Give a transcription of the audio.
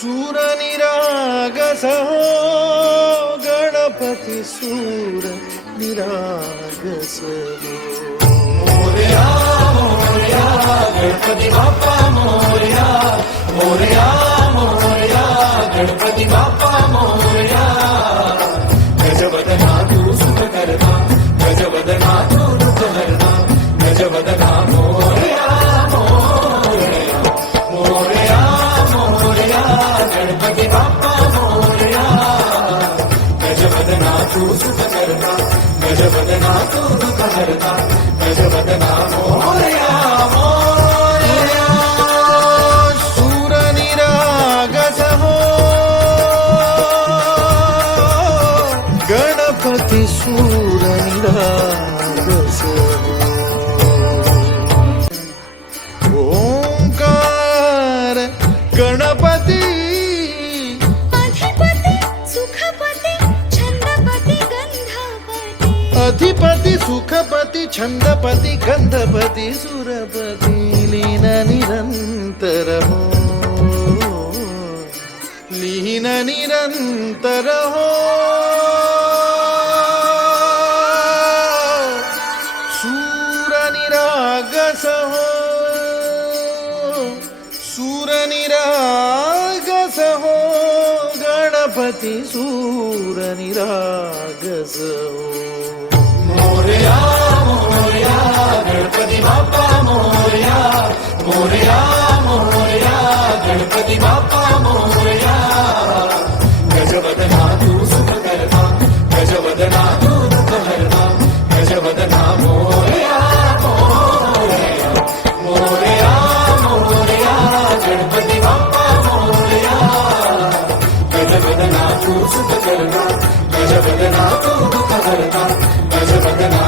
सूर निरागस हो गणपती सूर निरागस हो मोरया मोरया गणपती बाप्पा मोरया मोरया मोरया गणपती बाप्पा मोरया गजवदना तू सुख करता गजवदना तू दुःख हरता गजवदना मोरया मोरया मोरया मोरया गणपती बाप्पा मोरया गजवदना तू सुख करता गजवदना तू दुःख हरता गजवदना मोरया मोरया सूर निरागस हो गणपती सूर निरागस हो ओंकार गणपती अधिपती सुखपती छंदपती गंधपती सुरपती लीन निरंतर हो लीन निरंतर हो सूर निरागस हो सूर निरागस हो गणपती सूर निरागस हो मोरया मोरया गणपती बाप्पा मोरया मोरया मोरया गणपती बाप्पा मोरया गजवदना तू सुख करता गजवदना तू दुःख हरता गजवदना मोरया मोरया मोरया मोरया गणपती बाप्पा मोरया गजवदना तू सुख करता गजवदना तू दुःख हरता गजवदना